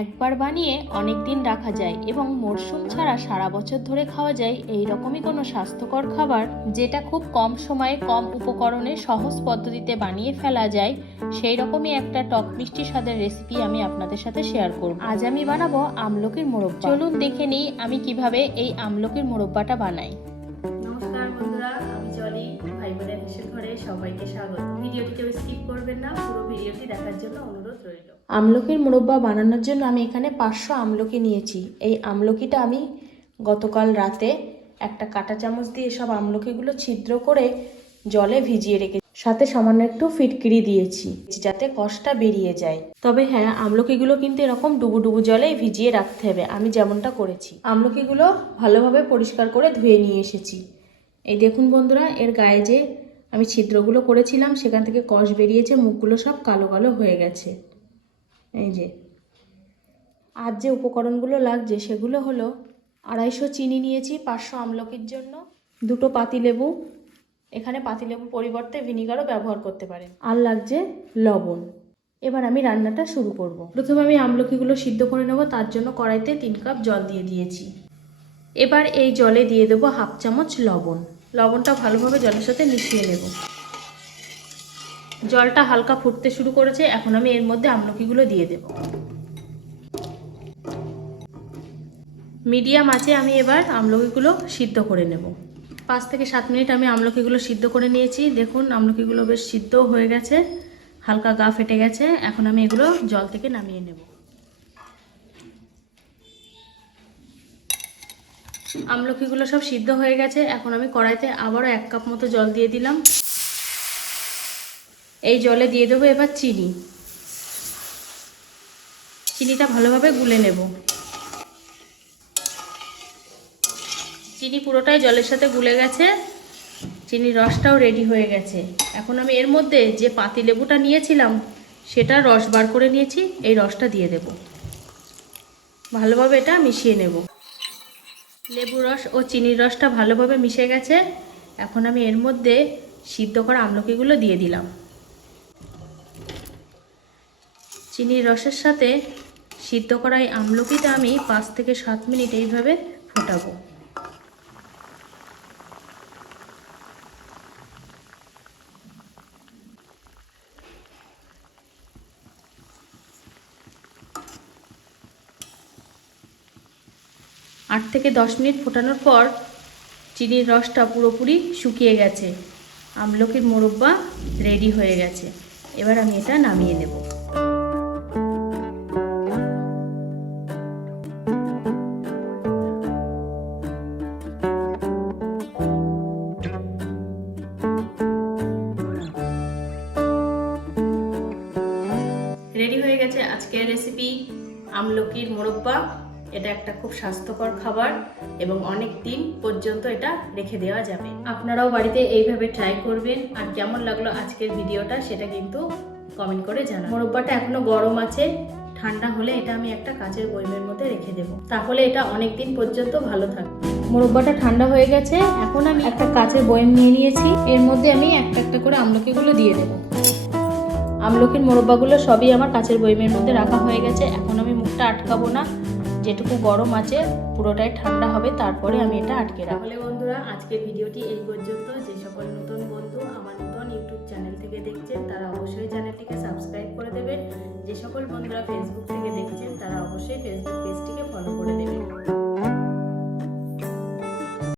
একবার বানিয়ে অনেক দিন রাখা যায় এবং মরশুম ছাড়া সারা বছর ধরে খাওয়া যায় এই রকমই কোনো স্বাস্থ্যকর খাবার যেটা খুব কম সময়ে কম উপকরণে সহজ পদ্ধতিতে বানিয়ে ফেলা যায়, সেই রকমই একটা টক মিষ্টি স্বাদের রেসিপি আমি আপনাদের সাথে শেয়ার করব। আজ আমি বানাবো আমলকির মোরব্বা। চলুন দেখে নিই আমি কিভাবে এই আমলকির মোরব্বাটা বানাই। নমস্কার বন্ধুরা, আমি জলি। ভাই বোনের হেসেল ঘরে সবাইকে স্বাগত। ভিডিওটি কেউ স্কিপ করবেন না, পুরো ভিডিওটি দেখার জন্য অনুরোধ রইল। আমলকির মোরব্বা বানানোর জন্য আমি এখানে 500 আমলকি নিয়েছি। এই আমলকিটা আমি গতকাল রাতে একটা কাঁটা চামচ দিয়ে সব আমলকিগুলো ছিদ্র করে জলে ভিজিয়ে রেখেছি, সাথে সামান্য একটু ফিটকিরি দিয়েছি যাতে কষটা বেরিয়ে যায়। তবে হ্যাঁ, আমলকিগুলো কিন্তু এরকম ডুবু ডুবু জলে ভিজিয়ে রাখতে হবে, আমি যেমনটা করেছি। আমলকিগুলো ভালোভাবে পরিষ্কার করে ধুয়ে নিয়ে এসেছি। এই দেখুন বন্ধুরা, এর গায়ে যে আমি ছিদ্রগুলো করেছিলাম সেখান থেকে কষ বেরিয়েছে, মুখগুলো সব কালো কালো হয়ে গেছে। এই যে আর যে উপকরণগুলো লাগছে সেগুলো হলো 250 চিনি নিয়েছি 500 আমলকির জন্য, 2টো পাতিলেবু, এখানে পাতিলেবুর পরিবর্তে ভিনিগারও ব্যবহার করতে পারেন, আর লাগছে লবণ। এবার আমি রান্নাটা শুরু করব। প্রথমে আমি আমলকিগুলো সিদ্ধ করে নেব, তার জন্য কড়াইতে 3 কাপ জল দিয়ে দিয়েছি। এবার এই জলে দিয়ে দেবো 1/2 চামচ লবণ। লবণটা ভালোভাবে জলের সাথে মিশিয়ে নেব। জলটা হালকা ফুটতে শুরু করেছে, এখন আমি এর মধ্যে আমলকিগুলো দিয়ে দেব। মিডিয়াম আঁচে আমি এবার আমলকিগুলো সিদ্ধ করে নেব। 5 থেকে 7 মিনিট আমি আমলকিগুলো সিদ্ধ করে নিয়েছি। দেখুন আমলকিগুলো বেশ সিদ্ধও হয়ে গেছে, হালকা গা ফেটে গেছে। এখন আমি এগুলো জল থেকে নামিয়ে নেব। আমলকিগুলো সব সিদ্ধ হয়ে গেছে, এখন আমি কড়াইতে আবারও 1 কাপ মতো জল দিয়ে দিলাম। এই জলে দিয়ে দেবো এবার চিনি। চিনিটা ভালোভাবে গুলে নেব। চিনি পুরোটাই জলের সাথে গুলে গেছে, চিনির রসটাও রেডি হয়ে গেছে। এখন আমি এর মধ্যে যে পাতিলেবুটা নিয়েছিলাম সেটা রস বার করে নিয়েছি, এই রসটা দিয়ে দেব। ভালোভাবে এটা মিশিয়ে নেব। লেবুর রস ও চিনির রসটা ভালোভাবে মিশে গেছে, এখন আমি এর মধ্যে সিদ্ধ করা আমলকিগুলো দিয়ে দিলাম। চিনির রসের সাথে সিদ্ধ করা এই আমলকিটা আমি 5 থেকে 7 মিনিট এইভাবে ফোটাবো। আট থেকে 10 মিনিট ফোটানোর পর চিনির রসটা পুরোপুরি শুকিয়ে গেছে, আমলকির মোরব্বা রেডি হয়ে গেছে। এবার আমি এটা নামিয়ে নেব। রেডি হয়ে গেছে আজকের রেসিপি আমলকির মোরব্বা। এটা একটা খুব স্বাস্থ্যকর খাবার এবং অনেক দিন পর্যন্ত এটা রেখে দেওয়া যাবে। আপনারাও বাড়িতে এইভাবে ট্রাই করবেন। আর কেমন লাগলো আজকের ভিডিওটা সেটা কিন্তু কমেন্ট করে জানান। মোরব্বাটা এখনো গরম আছে, ঠান্ডা হলে এটা আমি একটা কাচের বয়মের মধ্যে রেখে দেব, তাহলে এটা অনেক দিন পর্যন্ত ভালো থাকবে। মোরব্বাটা ঠান্ডা হয়ে গেছে, এখন আমি একটা কাচের বয়ম নিয়ে নিয়েছি, এর মধ্যে আমি একটা একটা করে আমলকিগুলো দিয়ে দেবো। আমলকির মোরব্বাগুলো সবই আমার কাচের বয়মের মধ্যে রাখা হয়ে গেছে। এখন আমি মুখটা আটকাবো না, যেটুকু গরম আছে পুরোটাই ঠান্ডা হবে, তারপরে আমি এটা আটকে রাখবো। তাহলে বন্ধুরা, আজকের ভিডিওটি এই পর্যন্ত। যে সকল নতুন বন্ধু আমার নতুন ইউটিউব চ্যানেল থেকে দেখছেন তারা অবশ্যই চ্যানেলটিকে সাবস্ক্রাইব করে দেবেন। যে সকল বন্ধুরা ফেসবুক থেকে দেখছেন তারা অবশ্যই ফেসবুক